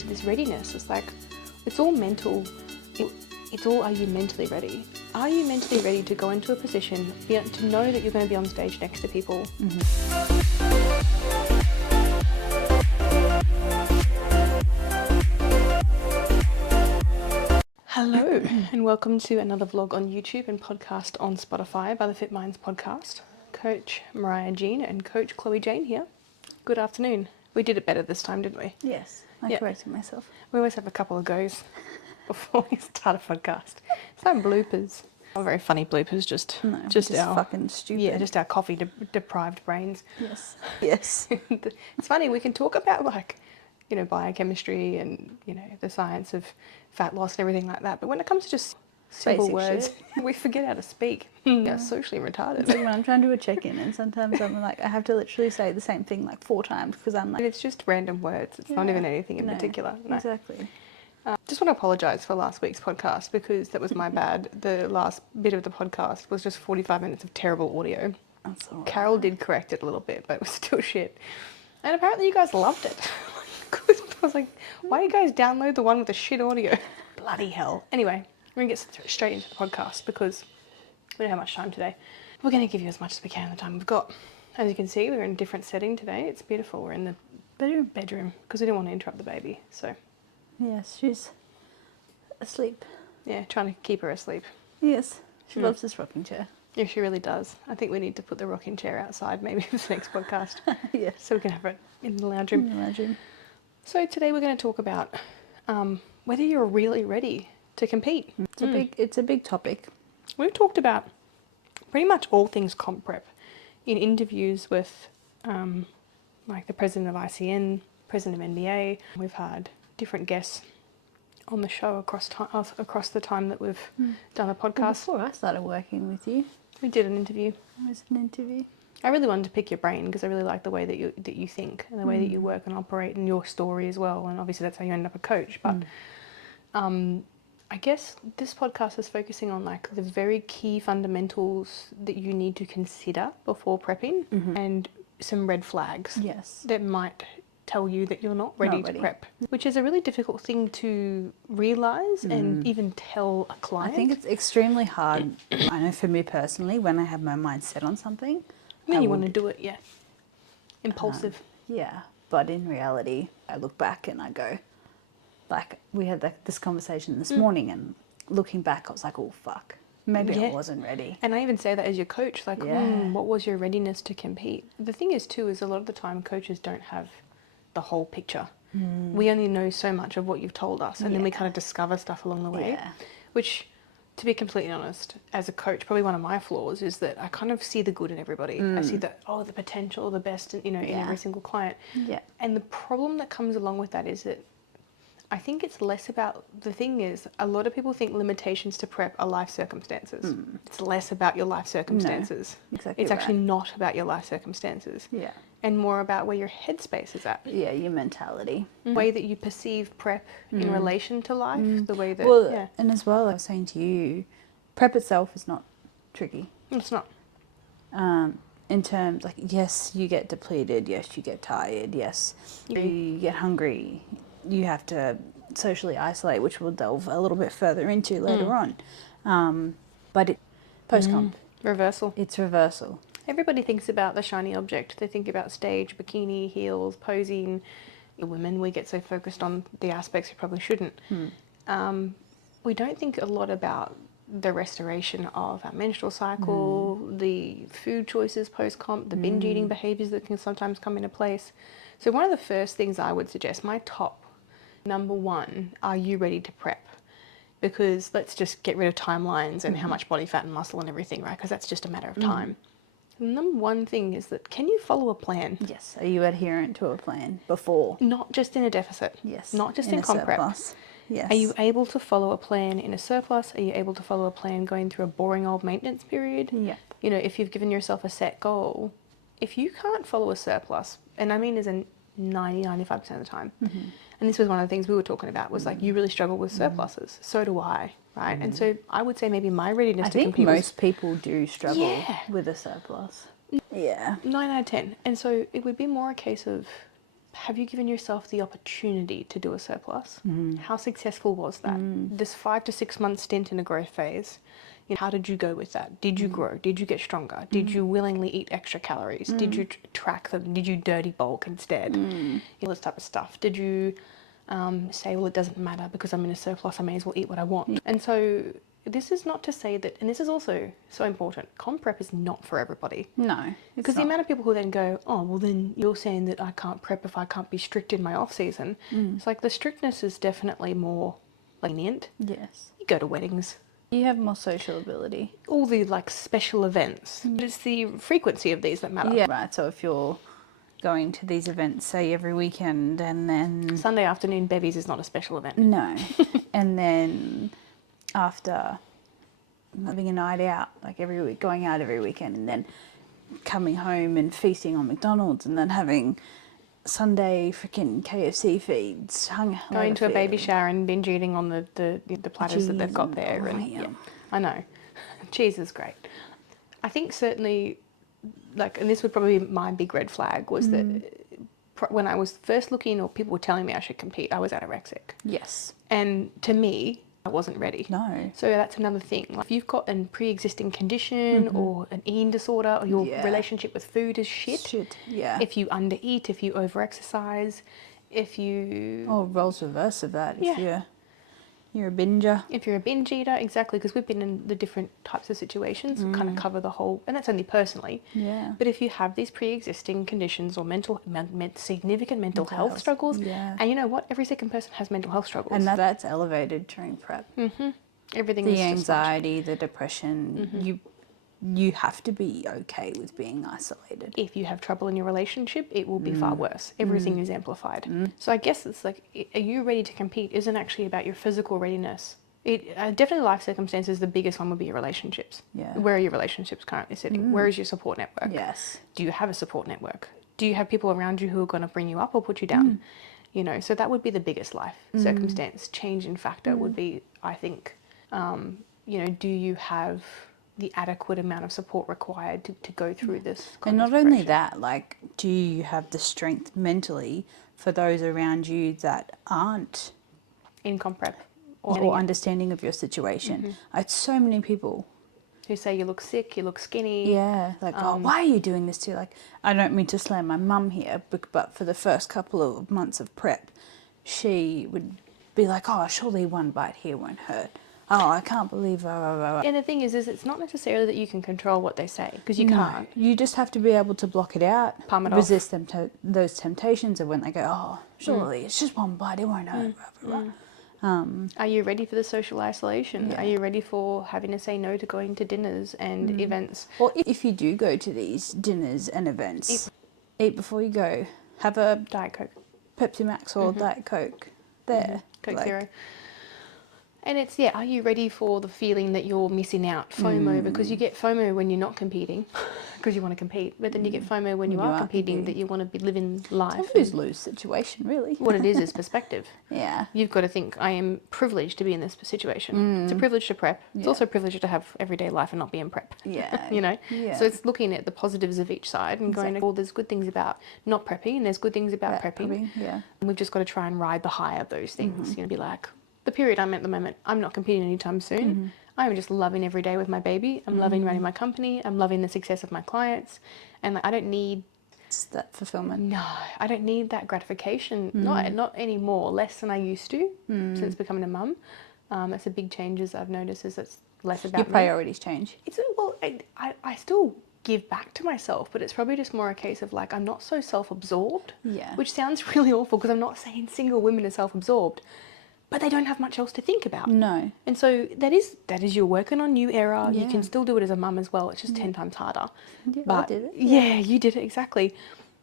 to this readiness. It's like, it's all mental. It's all, are you mentally ready? Are you mentally ready to go into a position, to know that you're going to be on stage next to people? Hello, and welcome to another vlog on YouTube and podcast on Spotify by the Fit Minds podcast. Coach Mariah Jean and Coach Chloe Jane here. Good afternoon. We did it better this time, didn't we? Yes, I corrected myself. We always have a couple of goes before we start a podcast. Some bloopers. Not very funny bloopers, just our fucking stupid. Yeah, just our coffee deprived brains. Yes. Yes. It's funny, we can talk about biochemistry and, the science of fat loss and everything like that. But when it comes to just simple Basic words, shit. we forget how to speak. We're socially retarded. It's like when I'm trying to do a check-in and sometimes I'm like, I have to literally say the same thing like 4 times because I'm like... And it's just random words. It's not even anything in particular. No. Exactly. Just want to apologise for last week's podcast because that was my bad. The last bit of the podcast was just 45 minutes of terrible audio. That's all right. Carol did correct it a little bit, but it was still shit. And apparently you guys loved it. I was like, why do you guys download the one with the shit audio? Bloody hell. Anyway, we're going to get straight into the podcast because we don't have much time today. We're going to give you as much as we can in the time we've got. As you can see, we're in a different setting today. It's beautiful. We're in the bedroom because we didn't want to interrupt the baby. So, yes, she's asleep. yeah, trying to keep her asleep. Yes, she loves this rocking chair. Yeah, she really does. I think we need to put the rocking chair outside maybe for the next podcast. Yes. So we can have it in the lounge room. Imagine. So today we're going to talk about whether you're really ready to compete. It's a big topic. We've talked about pretty much all things comp prep in interviews with like the president of ICN, president of NBA. We've had different guests on the show across the time that we've done a podcast. Before I started working with you, We did an interview. it was an interview. I really wanted to pick your brain because I really like the way that you think and the way that you work and operate and your story as well. And obviously that's how you end up a coach. But I guess this podcast is focusing on like the very key fundamentals that you need to consider before prepping and some red flags Yes. that might tell you that you're not ready to prep, which is a really difficult thing to realise and even tell a client. I think it's extremely hard, I know for me personally, when I have my mind set on something. When you want to do it, yeah. Impulsive. Yeah, but in reality, I look back and I go, like, we had this conversation this morning, and looking back, I was like, oh, fuck, maybe I wasn't ready. And I even say that as your coach, like, what was your readiness to compete? The thing is, too, is a lot of the time coaches don't have the whole picture. We only know so much of what you've told us, and then we kind of discover stuff along the way, which... To be completely honest, as a coach, probably one of my flaws is that I kind of see the good in everybody. I see the potential, the best, in every single client. Yeah. And the problem that comes along with that is that I think it's less about, the thing is, a lot of people think limitations to prep are life circumstances. It's less about your life circumstances. No, exactly. It's actually not about your life circumstances. Yeah. And more about where your headspace is at. Yeah, your mentality. The way that you perceive prep in relation to life, the way that... And as well, I was saying to you, prep itself is not tricky. It's not. In terms, like, yes, you get depleted, yes, you get tired, yes, you get hungry, you have to socially isolate, which we'll delve a little bit further into later on. But post-comp. Reversal. It's reversal. Everybody thinks about the shiny object. They think about stage, bikini, heels, posing. Women, we get so focused on the aspects we probably shouldn't. We don't think a lot about the restoration of our menstrual cycle, the food choices post-comp, the binge eating behaviours that can sometimes come into place. So one of the first things I would suggest, my top number one, are you ready to prep? Because let's just get rid of timelines and how much body fat and muscle and everything, right? Because that's just a matter of time. Number one thing is that, can you follow a plan? Yes. Are you adherent to a plan before? Not just in a deficit. Yes. Not just in comp prep. Yes. Are you able to follow a plan in a surplus? Are you able to follow a plan going through a boring old maintenance period? Yep. If you've given yourself a set goal, if you can't follow a surplus, and I mean as in 90-95% of the time, and this was one of the things we were talking about, was like, you really struggle with surpluses. So do I, right? And so I would say maybe my readiness to compete most people do struggle with a surplus. Yeah. 9 out of 10. And so it would be more a case of, have you given yourself the opportunity to do a surplus? How successful was that? This 5 to 6 month stint in a growth phase, you know, how did you go with that? Did you grow? Did you get stronger? Did you willingly eat extra calories? Did you track them? Did you dirty bulk instead? All this type of stuff. Did you say, well, it doesn't matter because I'm in a surplus, I may as well eat what I want? And so this is not to say that, and this is also so important, comp prep is not for everybody. No. Because the amount of people who then go, oh, well, then you're saying that I can't prep if I can't be strict in my off season. It's like the strictness is definitely more lenient. Yes. You go to weddings, You have more social ability. all the like special events. But it's the frequency of these that matter. Yeah. Right. So if you're going to these events, say every weekend, and then Sunday afternoon bevies is not a special event. no, and then after having a night out, like every week, going out every weekend, and then coming home and feasting on McDonald's, and then having Sunday freaking KFC feeds, Going to a baby shower and binge eating on the platters that they've got there. And yeah, I know. Cheese is great. I think certainly, like, and this would probably be my big red flag, was that when I was first looking, or people were telling me I should compete, I was anorexic. Yes. And to me, I wasn't ready. No. So that's another thing. Like, if you've got a pre-existing condition or an eating disorder, or your relationship with food is shit. Yeah. If you undereat, if you overexercise, if you... Or roles reverse of that. If Yeah. you're a binger. If you're a binge eater, exactly, because we've been in the different types of situations, kind of cover the whole, and that's only personally. Yeah. But if you have these pre-existing conditions or significant mental health struggles, and you know what, every second person has mental health struggles. And that's elevated during prep. Everything The is just much. anxiety, the depression, you have to be okay with being isolated. If you have trouble in your relationship, it will be far worse. Everything is amplified. So I guess it's like, are you ready to compete isn't actually about your physical readiness. Definitely life circumstances, the biggest one would be your relationships. Yeah. Where are your relationships currently sitting? Where is your support network? Yes. Do you have a support network? Do you have people around you who are going to bring you up or put you down? You know, so that would be the biggest life circumstance change in factor would be, I think, you know, do you have the adequate amount of support required to go through this And kind of not only progression? that, like, do you have the strength mentally for those around you that aren't In comp prep or understanding of your situation? I had so many people, who say you look sick, you look skinny. like, oh, why are you doing this to? Like, I don't mean to slam my mum here, but for the first couple of months of prep, she would be like, oh, surely one bite here won't hurt. Oh, I can't believe, And the thing is it's not necessarily that you can control what they say, because you can't. You just have to be able to block it out, Palm it off. resist them those temptations of when they go, oh, surely it's just one bite, it won't hurt. Blah, blah, blah. Are you ready for the social isolation? Yeah. Are you ready for having to say no to going to dinners and events? Or if you do go to these dinners and events, eat before you go. Have a Diet Coke. Pepsi Max or Diet Coke there. Coke Zero. And it's, are you ready for the feeling that you're missing out? FOMO, because you get FOMO when you're not competing, because you want to compete, but then you get FOMO when you are competing, that you want to be living life. It's a lose-lose situation, really. What it is perspective. Yeah. You've got to think, I am privileged to be in this situation. It's a privilege to prep. It's also a privilege to have everyday life and not be in prep. Yeah. You know? Yeah. So it's looking at the positives of each side and going, well, there's good things about not prepping and there's good things about prepping. Yeah. And we've just got to try and ride the high of those things. You know, be like, the period I'm at the moment, I'm not competing anytime soon. I'm just loving every day with my baby. I'm loving running my company. I'm loving the success of my clients. And like, I don't need... It's that fulfillment. No, I don't need that gratification. Not anymore. Less than I used to since becoming a mum. That's a big change as I've noticed, is it's less about Your priorities change. It's, well, I still give back to myself, but it's probably just more a case of like, I'm not so self-absorbed. Yeah. Which sounds really awful, because I'm not saying single women are self-absorbed, but they don't have much else to think about. No. And so that is you're working on new era. You Yeah. can still do it as a mum as well. It's just 10 times harder. Yeah, But I did it. yeah, you did it, exactly.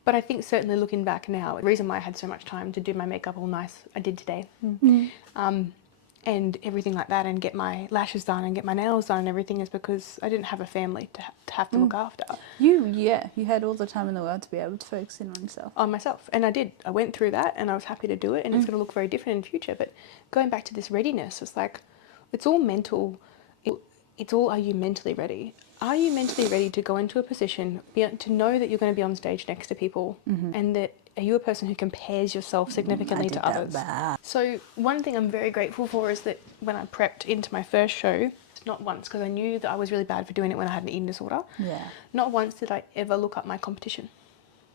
But I think certainly looking back now, the reason why I had so much time to do my makeup all nice, I did today. And everything like that, and get my lashes done and get my nails done and everything, is because I didn't have a family to have to look after. You had all the time in the world to be able to focus in on yourself. On myself. And I did. I went through that and I was happy to do it, and it's going to look very different in future. But going back to this readiness, it's like, it's all mental. It's all, are you mentally ready? Are you mentally ready to go into a position, to know that you're going to be on stage next to people, and that are you a person who compares yourself significantly to others? So one thing I'm very grateful for is that when I prepped into my first show, not once, because I knew that I was really bad for doing it when I had an eating disorder. Yeah. Not once did I ever look up my competition.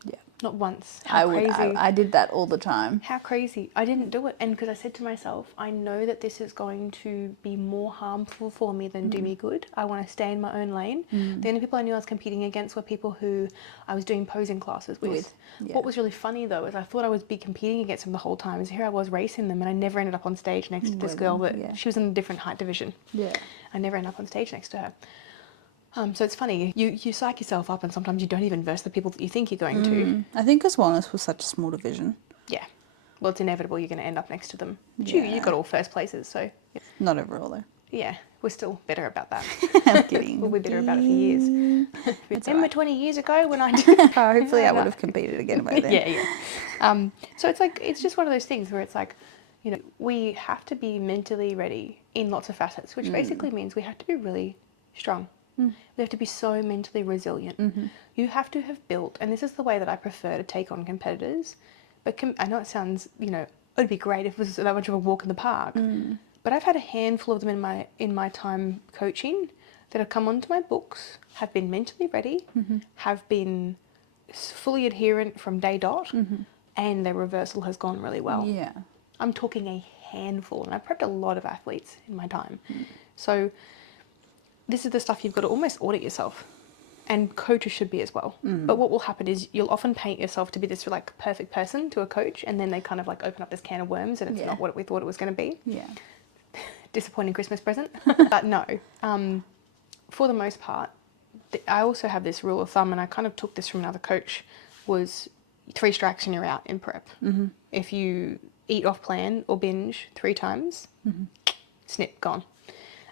Yeah. Not once. How crazy. I did that all the time. How crazy. I didn't do it. And because I said to myself, I know that this is going to be more harmful for me than do me good. I want to stay in my own lane. The only people I knew I was competing against were people who I was doing posing classes with. Yeah. What was really funny though is I thought I would be competing against them the whole time. Is here I was racing them and I never ended up on stage next to this girl that she was in a different height division. Yeah. I never ended up on stage next to her. So it's funny, you psych yourself up and sometimes you don't even verse the people that you think you're going to. I think as wellness was such a small division. Yeah. Well, it's inevitable you're going to end up next to them. But you got all first places, so... Yeah. Not overall, though. Yeah, we're still bitter about that. I'm kidding. We'll be bitter about it for years. Remember 20 years ago when I did... Hopefully I would have competed again by then. Yeah. So it's like, it's just one of those things where it's like, you know, we have to be mentally ready in lots of facets, which basically means we have to be really strong. We have to be so mentally resilient. You have to have built, and this is the way that I prefer to take on competitors, but I know it sounds, you know, it'd be great if it was that much of a walk in the park, but I've had a handful of them in my time coaching that have come onto my books, have been mentally ready, have been fully adherent from day dot, and their reversal has gone really well. Yeah. I'm talking a handful, and I've prepped a lot of athletes in my time. So this is the stuff you've got to almost audit yourself, and coaches should be as well. But what will happen is you'll often paint yourself to be this like perfect person to a coach, and then they kind of like open up this can of worms and it's not what we thought it was going to be. Yeah. Disappointing Christmas present. But no, for the most part, I also have this rule of thumb, and I kind of took this from another coach, was 3 strikes and you're out in prep. If you eat off plan or binge 3 times, snip, gone.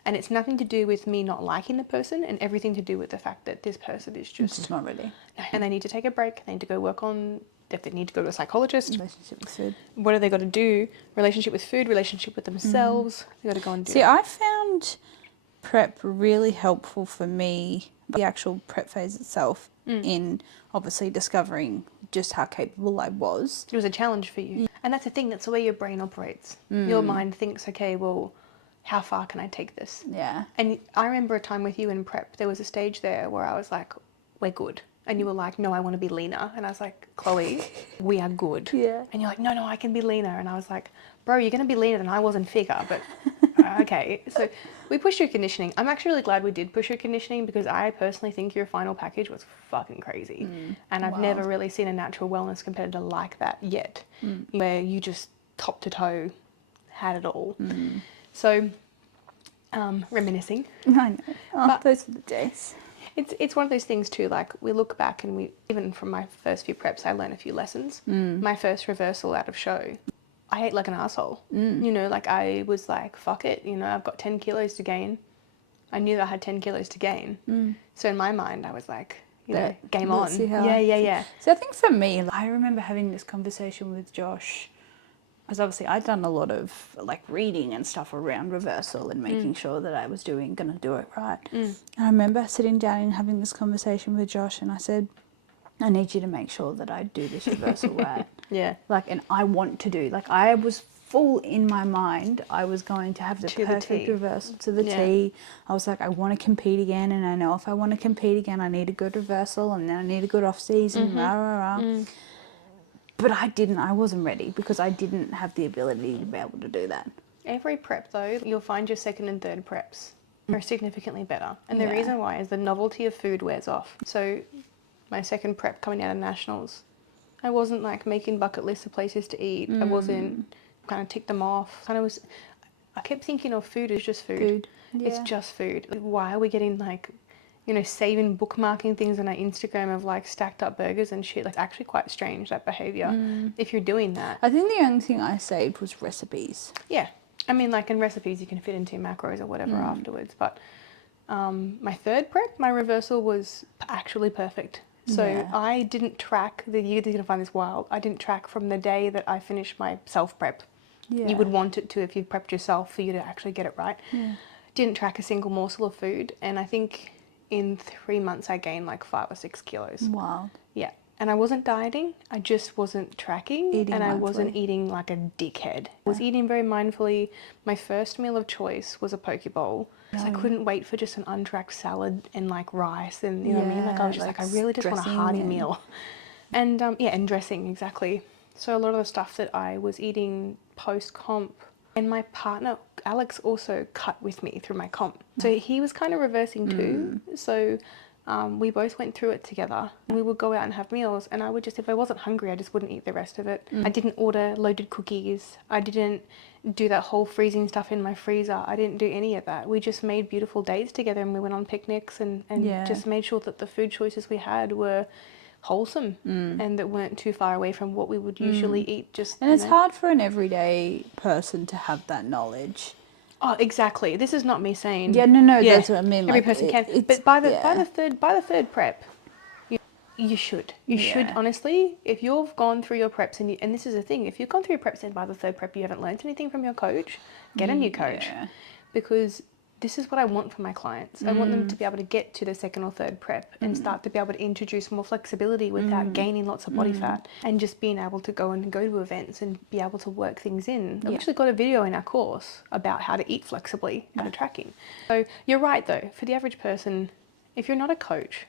And it's nothing to do with me not liking the person and everything to do with the fact that this person is just not ready. And they need to take a break. They need to go work on, if they need to go to a psychologist. Relationship with food. What do they got to do? Relationship with food, relationship with themselves. They got to go and do See, that. I found prep really helpful for me, the actual prep phase itself, in obviously discovering just how capable I was. It was a challenge for you. And that's the thing, that's the way your brain operates. Your mind thinks, okay, well, how far can I take this? Yeah. And I remember a time with you in prep, there was a stage there where I was like, we're good. And you were like, no, I want to be leaner. And I was like, Chloe, we are good. Yeah. And you're like, no, I can be leaner. And I was like, bro, you're going to be leaner than I was in figure, but okay. So we pushed your conditioning. I'm actually really glad we did push your conditioning, because I personally think your final package was fucking crazy. And I've never really seen a natural wellness competitor like that yet, where you just top to toe had it all. So, reminiscing. I know. Oh, But those were the days. It's one of those things too, like we look back and even from my first few preps, I learned a few lessons. My first reversal out of show, I ate like an asshole. You know, like I was like, fuck it, you know, I've got 10 kilos to gain. I knew that I had 10 kilos to gain. So in my mind, I was like, you know, game on. Yeah. So I think for me, I remember having this conversation with Josh, because obviously I'd done a lot of like reading and stuff around reversal and making sure that I was gonna do it right. And I remember sitting down and having this conversation with Josh, and I said, I need you to make sure that I do this reversal right. Yeah. Like, and I want to do, like I was full in my mind, I was going to have the perfect reversal to the T. I was like, I want to compete again, and I know if I want to compete again, I need a good reversal, and then I need a good off season, But I wasn't ready, because I didn't have the ability to be able to do that. Every prep though, you'll find your second and third preps are significantly better. And the reason why is the novelty of food wears off. So my second prep coming out of nationals, I wasn't like making bucket lists of places to eat. I wasn't kind of tick them off. I kept thinking of food as just food. It's just food. Like, why are we getting like, you know, saving bookmarking things on our Instagram of like stacked up burgers and shit? Like actually quite strange, that behavior, if you're doing that. I think the only thing I saved was recipes. Yeah. I mean, like in recipes you can fit into macros or whatever afterwards. But my third prep, my reversal was actually perfect. So I didn't track, you're going to find this wild, I didn't track from the day that I finished my self-prep. You would want it to if you prepped yourself for you to actually get it right. Didn't track a single morsel of food, and I think in 3 months I gained like 5 or 6 kilos. Wow. Yeah. And I wasn't dieting, I just wasn't tracking, Eating and I wasn't mindfully. eating like a dickhead. I was eating very mindfully. My first meal of choice was a poke bowl, because I couldn't wait for just an untracked salad and like rice, and you know what I mean? Like I was just like I really just want a dressing hearty and- meal. And yeah, and dressing, exactly. So a lot of the stuff that I was eating post-comp, and my partner, Alex, also cut with me through my comp. So he was kind of reversing too. So we both went through it together. We would go out and have meals, and I would just, if I wasn't hungry, I just wouldn't eat the rest of it. I didn't order loaded cookies. I didn't do that whole freezing stuff in my freezer. I didn't do any of that. We just made beautiful dates together, and we went on picnics and Yeah. just made sure that the food choices we had were wholesome and that weren't too far away from what we would usually eat. Just And it's hard for an everyday person to have that knowledge. Oh, exactly. This is not me saying. Yeah, no, that's what I mean. Every Like, person can, it's- but by the yeah. third prep, you should Yeah. honestly. If you've gone through your preps and this is the thing, if you've gone through your preps and by the third prep you haven't learned anything from your coach, get a new coach, Yeah. because this is what I want for my clients. I want them to be able to get to the second or third prep and start to be able to introduce more flexibility without gaining lots of body fat, and just being able to go to events and be able to work things in. We've actually got a video in our course about how to eat flexibly out of tracking. So you're right though, for the average person, if you're not a coach,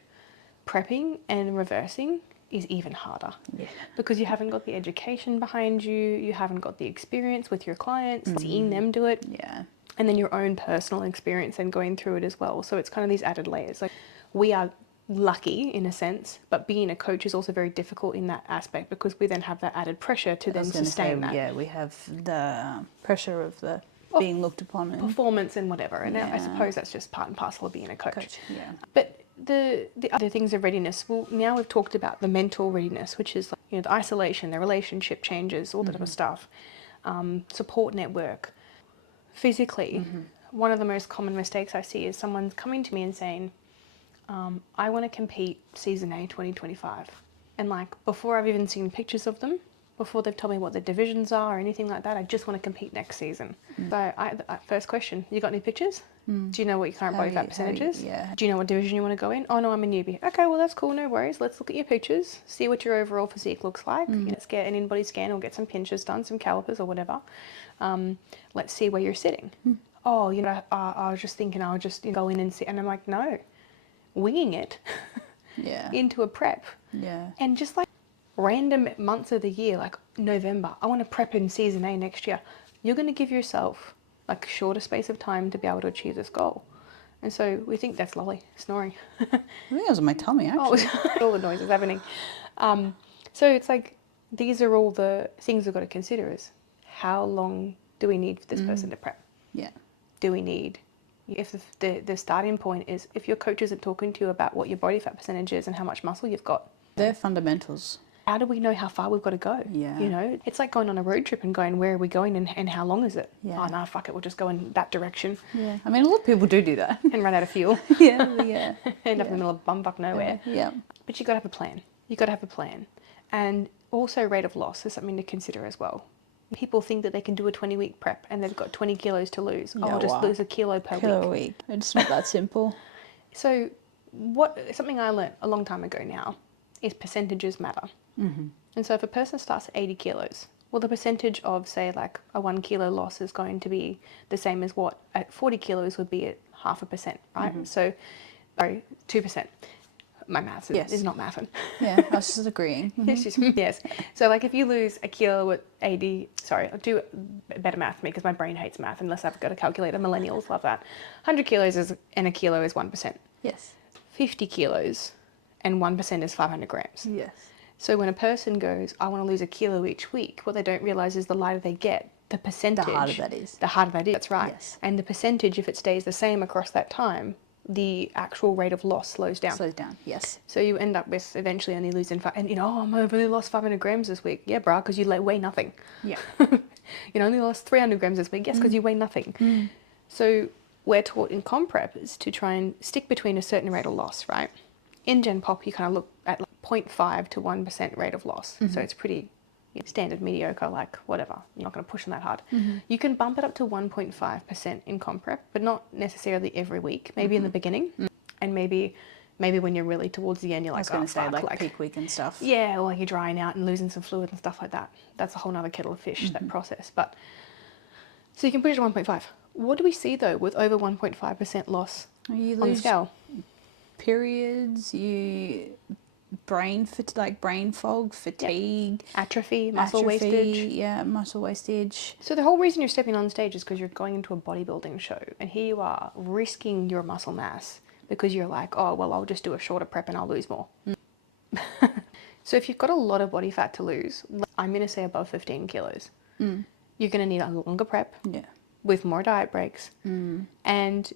prepping and reversing is even harder. Yeah. Because you haven't got the education behind you, you haven't got the experience with your clients, seeing them do it, Yeah. and then your own personal experience and going through it as well. So it's kind of these added layers. Like, we are lucky in a sense, but being a coach is also very difficult in that aspect, because we then have that added pressure to I then was gonna sustain say, that yeah, we have the pressure of the being looked upon and performance and whatever. And I Yeah. suppose that's just part and parcel of being a coach. coach. Yeah. But the other things of readiness, well, now we've talked about the mental readiness, which is like, you know, the isolation, the relationship changes, all that type of stuff, support network. Physically, one of the most common mistakes I see is someone coming to me and saying, I want to compete season A 2025. And like, before I've even seen pictures of them, before they've told me what the divisions are or anything like that, I just want to compete next season. So first question, you got any pictures? Do you know what your current body fat percentage is? yeah. Do you know what division you want to go in? Oh no, I'm a newbie. Okay, well that's cool, no worries. Let's look at your pictures, see what your overall physique looks like. You know, let's get an in-body scan or get some pinches done, some calipers or whatever. Let's see where you're sitting. Oh, you know, I was just thinking I'll just go in and sit. And I'm like, no, winging it Yeah. into a prep. Yeah. And just like random months of the year, like November, I want to prep in season A next year. You're going to give yourself like a shorter space of time to be able to achieve this goal. And so we think that's Lolly snoring. I think it was my tummy actually. All the noises happening. So it's like, these are all the things we've got to consider is, how long do we need for this person to prep? Yeah. Do we need, if the starting point is, if your coach isn't talking to you about what your body fat percentage is and how much muscle you've got, They're fundamentals. how do we know how far we've got to go? Yeah. You know, it's like going on a road trip and going, where are we going and how long is it? Yeah. Oh, no, fuck it, we'll just go in that direction Yeah. I mean, a lot of people do that. and run out of fuel. yeah. Yeah. End up in the middle of bumfuck nowhere. Yeah. But you got to have a plan. You got to have a plan. And also rate of loss is something to consider as well. People think that they can do a 20-week prep and they've got 20 kilos to lose. No, I'll just wow. lose a kilo per week. Per week. It's not that simple. So something I learnt a long time ago now is percentages matter. Mm-hmm. And so if a person starts at 80 kilos, well, the percentage of, say, like a 1 kilo loss is going to be the same as what at 40 kilos would be at 0.5%, right? Mm-hmm. So, sorry, 2%. My maths is not mathing. Yeah, I was just agreeing. Yes. So like if you lose a kilo at 80, sorry, I'll do better math for me because my brain hates math unless I've got a calculator. Millennials love that. 100 kilos and a kilo is 1%. Yes. 50 kilos and 1% is 500 grams. Yes. So when a person goes, I want to lose a kilo each week, what they don't realize is the lighter they get, the percentage. The harder that is. The harder that is, that's right. Yes. And the percentage, if it stays the same across that time, the actual rate of loss slows down. Slows down, yes. So you end up with eventually only losing and you know, I've only lost 500 grams this week. Yeah, brah, because you weigh nothing. Yeah. You know, only lost 300 grams this week. Yes, because you weigh nothing. So we're taught in comp prep is to try and stick between a certain rate of loss, right? In Gen Pop, you kind of look at like 0.5 to 1% rate of loss. So it's pretty standard, mediocre, like whatever. You're not going to push them that hard. You can bump it up to 1.5% in comp prep, but not necessarily every week. Maybe in the beginning and maybe Maybe when you're really towards the end, you're I was like, going oh, to say fuck, like peak week and stuff. yeah, or like you're drying out and losing some fluid and stuff like that. That's a whole nother kettle of fish, that process. But so you can push it to 1.5. What do we see though with over 1.5% loss You on the lose scale? periods, brain fog, fatigue, Atrophy, muscle wastage. Yeah, muscle wastage. So the whole reason you're stepping on stage is because you're going into a bodybuilding show, and here you are risking your muscle mass because you're like, oh, well, I'll just do a shorter prep and I'll lose more. So if you've got a lot of body fat to lose, I'm going to say above 15 kilos, you're going to need a longer prep Yeah. with more diet breaks. And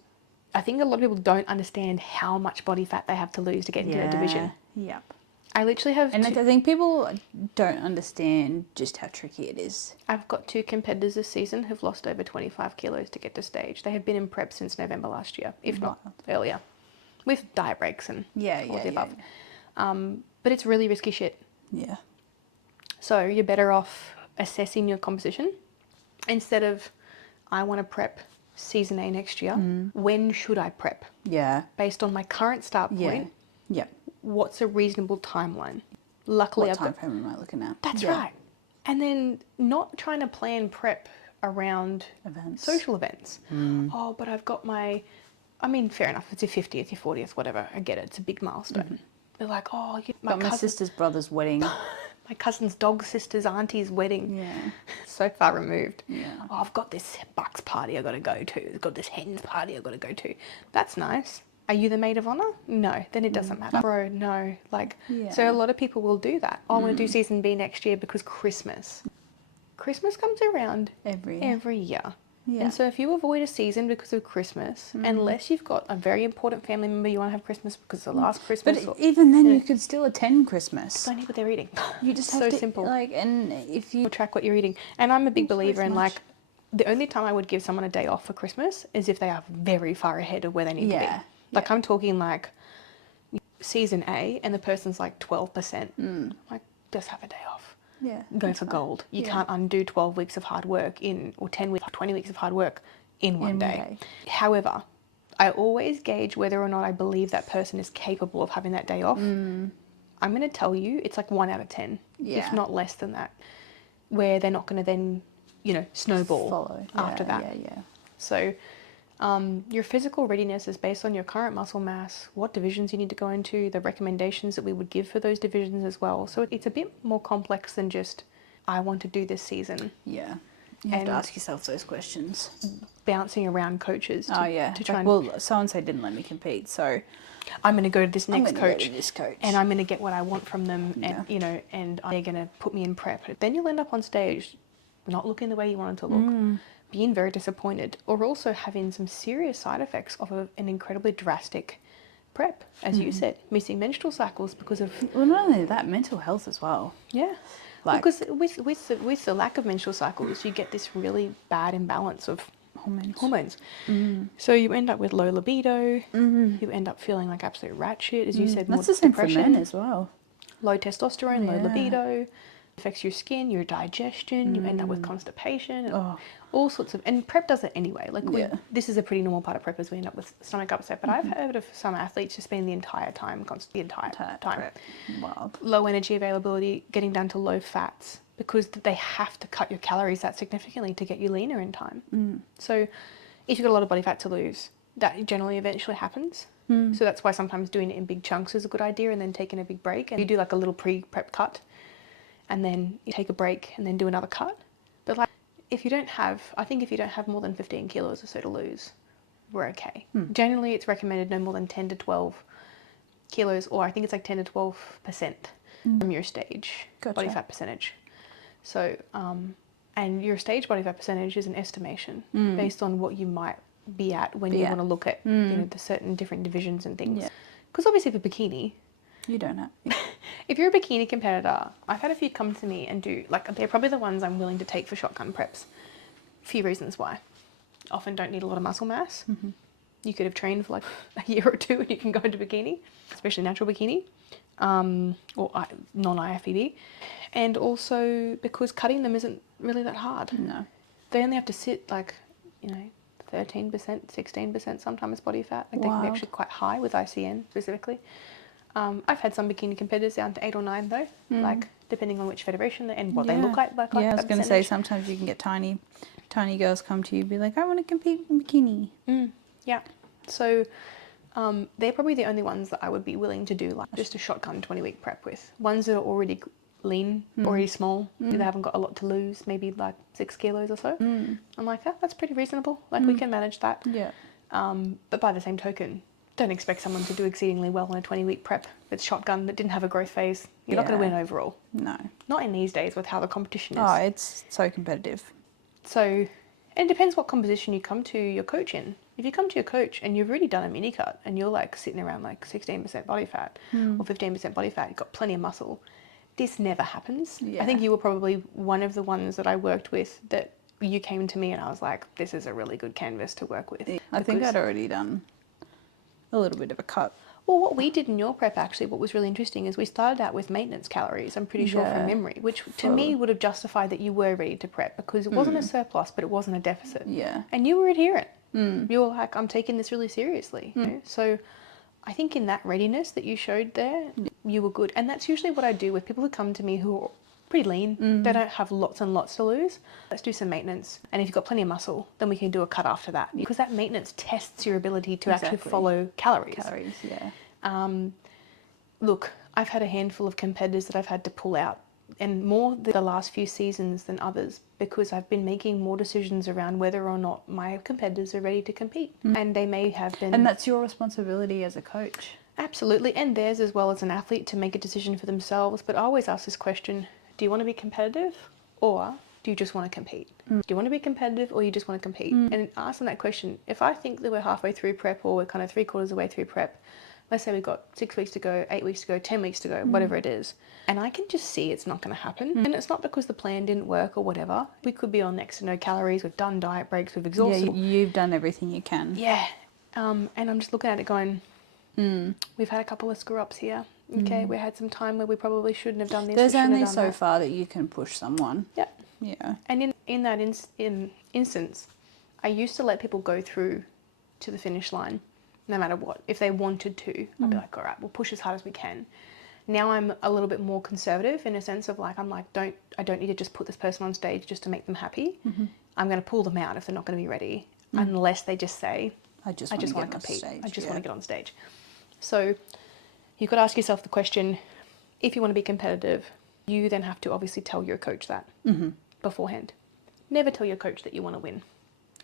I think a lot of people don't understand how much body fat they have to lose to get into that division. Yep. I literally have And I think people don't understand just how tricky it is. I've got 2 competitors this season who've lost over 25 kilos to get to stage. They have been in prep since November last year, if not earlier, with diet breaks and all the above. But it's really risky shit. Yeah. So you're better off assessing your composition instead of, I want to prep season A next year. When should I prep? Yeah. Based on my current start point, Yeah. what's a reasonable timeline? Luckily, What time frame am I looking at? That's right. And then not trying to plan prep around Events. social events. Oh, but I've got my, I mean, fair enough. It's your 50th, your 40th, whatever. I get it. It's a big milestone. They're like, oh, My sister's brother's wedding. my cousin's dog sister's auntie's wedding. Yeah. So far removed. Yeah. Oh, I've got this bucks party I got to go to. I've got this hens party I got to go to. That's nice. Are you the maid of honor? No, then it doesn't matter. Bro, no. Like, so a lot of people will do that. Oh, I want to do season B next year because Christmas comes around Every year. Yeah. And so if you avoid a season because of Christmas, unless you've got a very important family member you want to have Christmas because it's the last Christmas. But even then, you could still attend Christmas. Don't eat what they're eating. You just have so to, simple. like, and if you Track what you're eating. And I'm a big believer in much. like, the only time I would give someone a day off for Christmas is if they are very far ahead of where they need to be. Like I'm talking like season A and the person's like 12%. Like just have a day off. Yeah. Go for gold. You can't undo 12 weeks of hard work or 10 weeks, 20 weeks of hard work in one day. However, I always gauge whether or not I believe that person is capable of having that day off. I'm going to tell you it's like 1 out of 10, if not less than that, where they're not going to then, snowball after that. Yeah. So your physical readiness is based on your current muscle mass, what divisions you need to go into, the recommendations that we would give for those divisions as well. So it's a bit more complex than just, I want to do this season. Yeah. You have to ask yourself those questions. Bouncing around coaches to try and... Well, so-and-so didn't let me compete, so... I'm going to go to this next coach. Go to this coach. And I'm going to get what I want from them and, and they're going to put me in prep. Then you'll end up on stage not looking the way you wanted to look. Being very disappointed, or also having some serious side effects of an incredibly drastic prep, as you said, missing menstrual cycles because of... Well, not only that, mental health as well. Yeah. Because with the lack of menstrual cycles, you get this really bad imbalance of hormones. So you end up with low libido, you end up feeling like absolute rat shit, as you said, more That's the same depression, for men as well. low testosterone, low libido, affects your skin, your digestion, you end up with constipation, and all sorts of... And prep does it anyway. Like this is a pretty normal part of prep, as we end up with stomach upset. But I've heard of some athletes just being the entire time. Wild. Low energy availability, getting down to low fats, because they have to cut your calories that significantly to get you leaner in time. So if you've got a lot of body fat to lose, that generally eventually happens. So that's why sometimes doing it in big chunks is a good idea, and then taking a big break. And you do like a little pre-prep cut, and then you take a break and then do another cut. But like, if you don't have more than 15 kilos or so to lose, we're okay. Generally, it's recommended no more than 10 to 12 kilos, or I think it's like 10 to 12% from your stage body fat percentage. So, and your stage body fat percentage is an estimation based on what you might be at when you want to look at the certain different divisions and things. Because obviously for bikini, you don't have... If you're a bikini competitor, I've had a few come to me and do, like, they're probably the ones I'm willing to take for shotgun preps. A few reasons why. Often don't need a lot of muscle mass. You could have trained for like a year or two and you can go into bikini, especially natural bikini, or non-IFBB. And also because cutting them isn't really that hard. No. They only have to sit like, 13%, 16% sometimes body fat. Like they can be actually quite high with ICN specifically. I've had some bikini competitors down to 8 or 9 though, like depending on which federation and what they look like. Yeah, I was going to say sometimes you can get tiny girls come to you and be like, I want to compete in bikini. Yeah. So they're probably the only ones that I would be willing to do like just a shotgun 20-week prep with. Ones that are already lean, already small, they haven't got a lot to lose, maybe like 6 kilos or so. I'm like, oh, that's pretty reasonable. Like we can manage that. Yeah. But by the same token, don't expect someone to do exceedingly well on a 20-week prep with shotgun that didn't have a growth phase. You're not going to win overall. No. Not in these days with how the competition is. Oh, it's so competitive. So it depends what composition you come to your coach in. If you come to your coach and you've already done a mini cut and you're like sitting around like 16% body fat or 15% body fat, you've got plenty of muscle, this never happens. Yeah. I think you were probably one of the ones that I worked with that you came to me and I was like, this is a really good canvas to work with. I think I'd already done a little bit of a cut. Well, what we did in your prep actually, what was really interesting is we started out with maintenance calories, I'm pretty sure from memory, which to me would have justified that you were ready to prep because it wasn't a surplus, but it wasn't a deficit. Yeah. And you were adherent. You were like, I'm taking this really seriously. You know? So I think in that readiness that you showed there, you were good. And that's usually what I do with people who come to me who are pretty lean. They don't have lots and lots to lose. Let's do some maintenance. And if you've got plenty of muscle, then we can do a cut after that. Because that maintenance tests your ability to actually follow calories. Look, I've had a handful of competitors that I've had to pull out, and more the last few seasons than others, because I've been making more decisions around whether or not my competitors are ready to compete. And they may have been... And that's your responsibility as a coach. Absolutely, and theirs as well as an athlete to make a decision for themselves. But I always ask this question, do you want to be competitive or do you just want to compete? Do you want to be competitive or you just want to compete? And ask them that question. If I think that we're halfway through prep or we're kind of 3/4 of the way through prep, let's say we've got 6 weeks to go, 8 weeks to go, 10 weeks to go, whatever it is, and I can just see it's not going to happen. And it's not because the plan didn't work or whatever. We could be on next to no calories, we've done diet breaks, we've exhausted. Yeah, you've done everything you can. Yeah. And I'm just looking at it going, we've had a couple of screw-ups here. Okay, we had some time where we probably shouldn't have done this. There's only so far that you can push someone. Yeah. Yeah. And in that instance, I used to let people go through to the finish line no matter what. If they wanted to, I'd be like, all right, we'll push as hard as we can. Now I'm a little bit more conservative in a sense of like, I'm like, I don't need to just put this person on stage just to make them happy. I'm going to pull them out if they're not going to be ready, unless they just say, I just want to compete. I just want to get on stage. So you've got to ask yourself the question, if you want to be competitive, you then have to obviously tell your coach that beforehand. Never tell your coach that you want to win.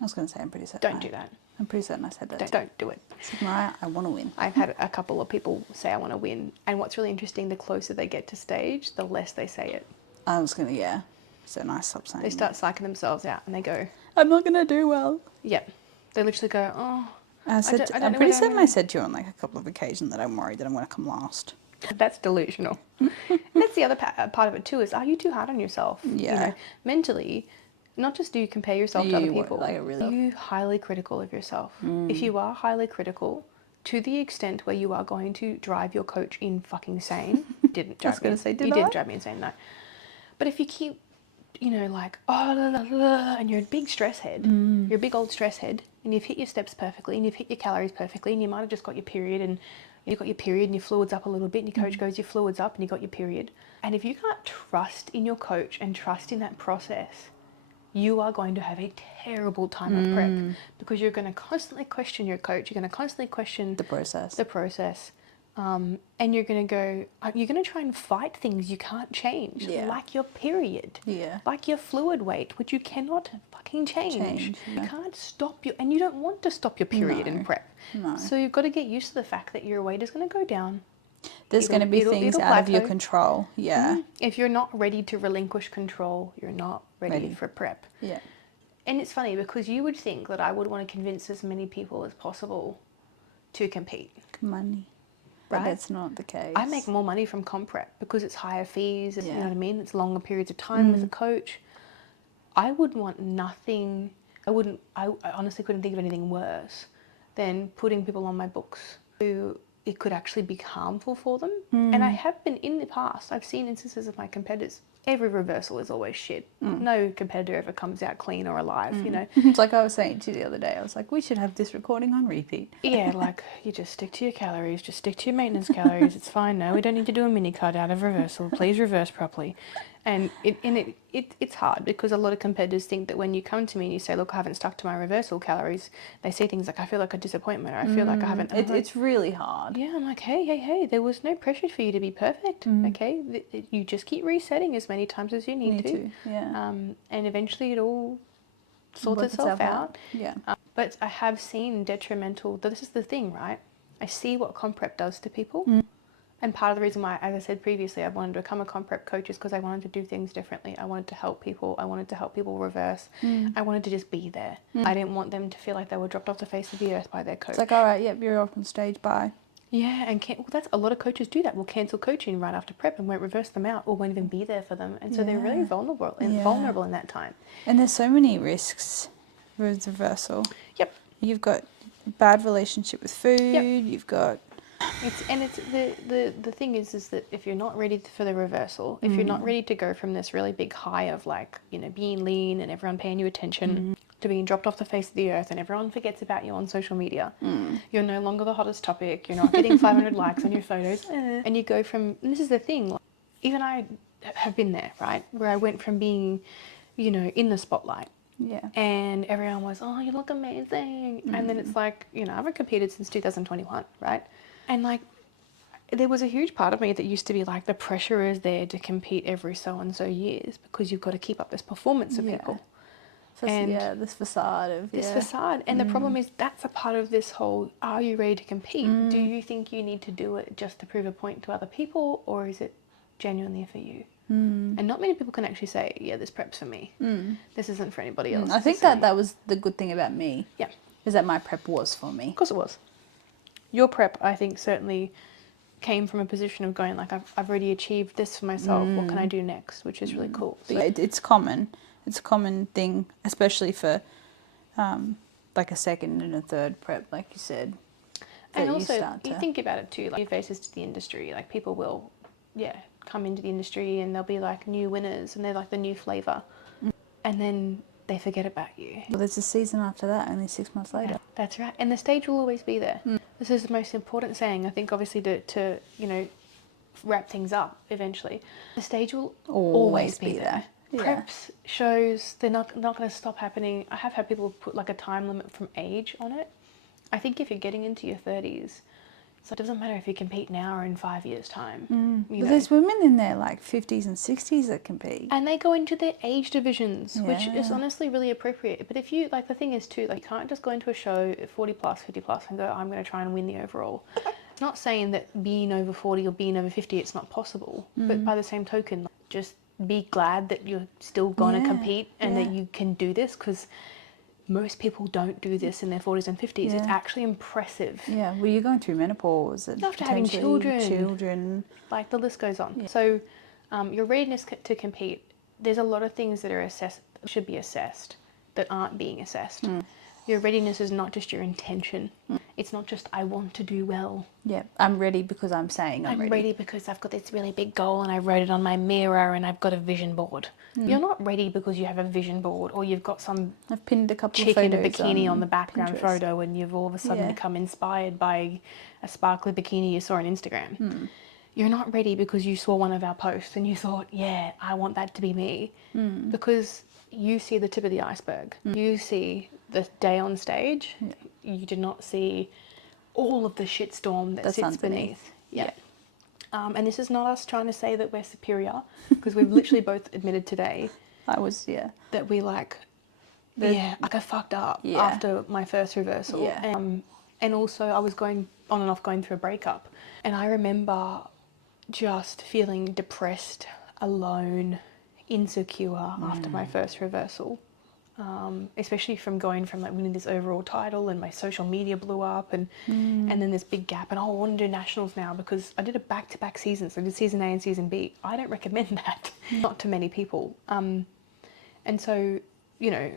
I was going to say, I'm pretty certain. Don't do that. I'm pretty certain I said that. Don't do it. I said, Mariah, I want to win. I've had a couple of people say I want to win. And what's really interesting, the closer they get to stage, the less they say it. I was going to, So nice, stop saying They start psyching themselves out and they go, I'm not going to do well. Yep. They literally go, oh. I'm pretty certain I said to you on like a couple of occasions that I'm worried that I'm going to come last. That's delusional. And that's the other part of it too, is are you too hard on yourself? Yeah. You know, mentally, not just do you compare yourself to other people, like are you highly critical of yourself? If you are highly critical, to the extent where you are going to drive your coach in fucking insane, didn't drive me insane, no. But if you keep, like, and you're a big stress head, you're a big old stress head, and you've hit your steps perfectly, and you've hit your calories perfectly, and you might have just got your period, and you've got your period, and your fluids up a little bit, and your coach goes, your fluids up, and you got your period. And if you can't trust in your coach and trust in that process, you are going to have a terrible time of prep, because you're going to constantly question your coach. You're going to constantly question the process. And you're going to go, you're going to try and fight things you can't change, like your period, like your fluid weight, which you cannot fucking change. You can't stop and you don't want to stop your period in prep. No. So you've got to get used to the fact that your weight is going to go down. There's going to be things out of your control. Yeah. If you're not ready to relinquish control, you're not ready for prep. Yeah. And it's funny because you would think that I would want to convince as many people as possible to compete. Money. But that's not the case. I make more money from comp prep because it's higher fees, you know what I mean? It's longer periods of time as a coach. I would want nothing, I honestly couldn't think of anything worse than putting people on my books who it could actually be harmful for them. And I have been in the past, I've seen instances of my competitors every reversal is always shit. No competitor ever comes out clean or alive, you know. It's like I was saying to you the other day, I was like, we should have this recording on repeat. Yeah, like, you just stick to your calories, just stick to your maintenance calories, it's fine. No, we don't need to do a mini cut out of reversal. Please reverse properly. And it's hard because a lot of competitors think that when you come to me and you say, look, I haven't stuck to my reversal calories, they say things like, I feel like a disappointment, or I feel like I haven't. It's really hard. Yeah, I'm like, hey, there was no pressure for you to be perfect, okay? You just keep resetting as many times as you need to. Yeah. And eventually it all sorts Work itself out. Yeah. But I have seen detrimental, this is the thing, right? I see what comp prep does to people. And part of the reason why, as I said previously, I wanted to become a comp prep coach is because I wanted to do things differently. I wanted to help people. I wanted to help people reverse. I wanted to just be there. I didn't want them to feel like they were dropped off the face of the earth by their coach. It's like, all right, yep, you're off on stage, bye. Yeah, and that's a lot of coaches do that. Will cancel coaching right after prep and won't reverse them out or won't even be there for them. And so they're really vulnerable in that time. And there's so many risks with reversal. Yep. You've got bad relationship with food. Yep. You've got It's the thing is that if you're not ready for the reversal, if you're not ready to go from this really big high of like, you know, being lean and everyone paying you attention to being dropped off the face of the earth and everyone forgets about you on social media, you're no longer the hottest topic, you're not getting 500 likes on your photos, and you go from, and this is the thing, like, even I have been there, right, where I went from being, you know, in the spotlight. Yeah. And everyone was, oh, you look amazing. And then it's like, you know, I haven't competed since 2021, right? And like, there was a huge part of me that used to be like, the pressure is there to compete every so and so years because you've got to keep up this performance of people. So And this facade of this facade. And the problem is that's a part of this whole, are you ready to compete? Do you think you need to do it just to prove a point to other people, or is it genuinely for you? And not many people can actually say, yeah, this prep's for me. This isn't for anybody else. I think that was the good thing about me. Yeah. Is that my prep was for me. Of course it was. Your prep, I think, certainly came from a position of going like, I've already achieved this for myself. What can I do next? Which is really cool. So it's common. It's a common thing, especially for like a second and a third prep, like you said. And also, you think about it too, like new faces to the industry. Like people will, come into the industry and they'll be like new winners and they're like the new flavour. And then they forget about you. Well, there's a season after that, only 6 months later. Yeah, that's right. And the stage will always be there. This is the most important saying, I think, obviously, to you know, wrap things up eventually. The stage will always be there. Yeah. Preps, shows, they're not going to stop happening. I have had people put like a time limit from age on it. I think if you're getting into your 30s, so it doesn't matter if you compete now or in 5 years' time. But there's women in their like 50s and 60s that compete. And they go into their age divisions, which is honestly really appropriate. But if you, like, the thing is too, like, you can't just go into a show at 40 plus, 50 plus and go, I'm going to try and win the overall. Not saying that being over 40 or being over 50, it's not possible. But by the same token, like, just be glad that you're still going to compete and that you can do this, because most people don't do this in their 40s and 50s. Yeah. It's actually impressive. Yeah, well, you're going through menopause. And after having children. Like, the list goes on. Yeah. So your readiness to compete, there's a lot of things that are should be assessed that aren't being assessed. Your readiness is not just your intention. It's not just, I want to do well. Yeah, I'm ready because I'm saying I'm ready because I've got this really big goal and I wrote it on my mirror and I've got a vision board. You're not ready because you have a vision board or you've got some I've pinned a couple chick of in a photos bikini on the background Pinterest. photo and you've all of a sudden become inspired by a sparkly bikini you saw on Instagram. You're not ready because you saw one of our posts and you thought, yeah, I want that to be me. Because you see the tip of the iceberg. You see the day on stage. You did not see all of the shitstorm that sits beneath. And this is not us trying to say that we're superior, because we've literally both admitted today that we like I fucked up after my first reversal. And also I was going on and off going through a breakup, and I remember just feeling depressed, alone, insecure after my first reversal. Especially from going from like winning this overall title, and my social media blew up, and then this big gap, and I want to do nationals now because I did a back-to-back season, so I did season A and season B. I don't recommend that, not to many people. And so, you know,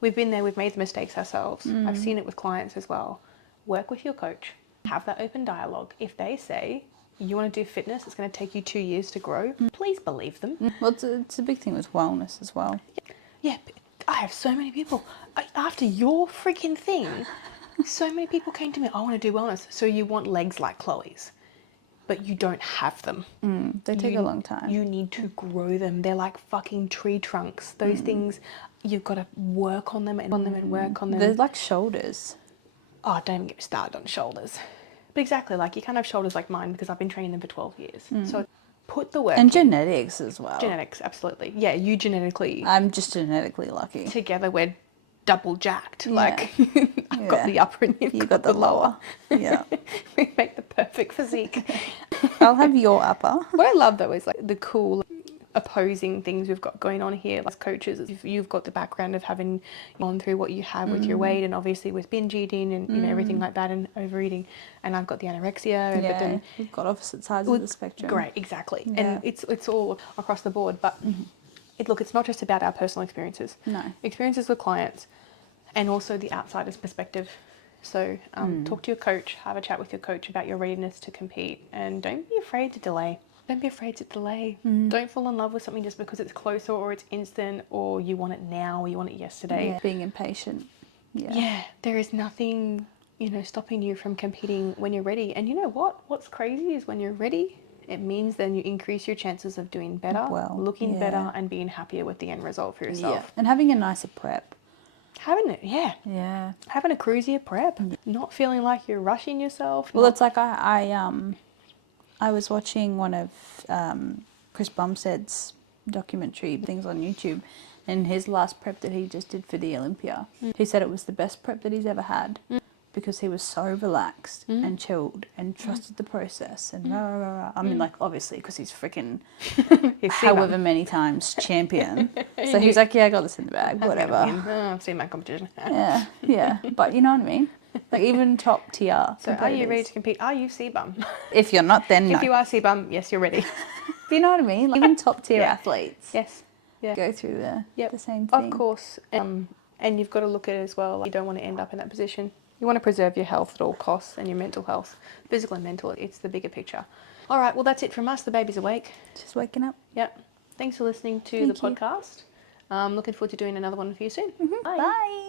we've been there, we've made the mistakes ourselves. I've seen it with clients as well. Work with your coach, have that open dialogue. If they say, You want to do fitness, it's going to take you 2 years to grow. Please believe them. Well, it's a big thing with wellness as well. Yeah, I have so many people. After your freaking thing, so many people came to me, I want to do wellness. So you want legs like Chloe's, but you don't have them. They take a long time. You need to grow them. They're like fucking tree trunks. Those things, you've got to work on them and work on them. They're like shoulders. Oh, don't even get me started on shoulders. But exactly, like you can't have shoulders like mine because I've been training them for 12 years. So put the work And in. genetics as well. Genetics, absolutely. Yeah, you genetically, I'm just genetically lucky. together we're double jacked. Yeah. Like I've got the upper and you've got the lower. Yeah. We make the perfect physique. I'll have your upper. What I love though is like the cool opposing things we've got going on here as coaches. If you've got the background of having gone through what you have with your weight and obviously with binge eating and you know everything like that and overeating, and I've got the anorexia and but then we've got opposite sides of the spectrum. great, exactly. Yeah. And it's all across the board, but it's not just about our personal experiences. No. Experiences with clients and also the outsider's perspective. So talk to your coach, have a chat with your coach about your readiness to compete, and don't be afraid to delay. Don't be afraid to delay. Don't fall in love with something just because it's closer or it's instant or you want it now or you want it yesterday. Yeah. Being impatient. Yeah, there is nothing, stopping you from competing when you're ready. And you know what? What's crazy is when you're ready, it means then you increase your chances of doing better, looking better, and being happier with the end result for yourself. Yeah. And having a nicer prep. Having it, Yeah. having a cruisier prep, not feeling like you're rushing yourself. Well, it's like I was watching one of Chris Bumstead's documentary things on YouTube, and his last prep that he just did for the Olympia, he said it was the best prep that he's ever had because he was so relaxed and chilled and trusted the process and rah, rah, rah, rah. I mean, like, obviously, because he's freaking however many times champion. So he's like, yeah, I got this in the bag, whatever. I've seen my competition. Yeah. But you know what I mean? Like, even top tier. So are you ready to compete? Are you CBum? If you're not, then no. If you are CBum, yes, you're ready. You know what I mean? Like, even top tier athletes Yes. Yeah. go through the same thing. Of course. And you've got to look at it as well. Like, you don't want to end up in that position. You want to preserve your health at all costs and your mental health. Physical and mental, it's the bigger picture. All right, well, that's it from us. The baby's awake. Just waking up. Yep. Thanks for listening to the podcast. Looking forward to doing another one for you soon. Bye.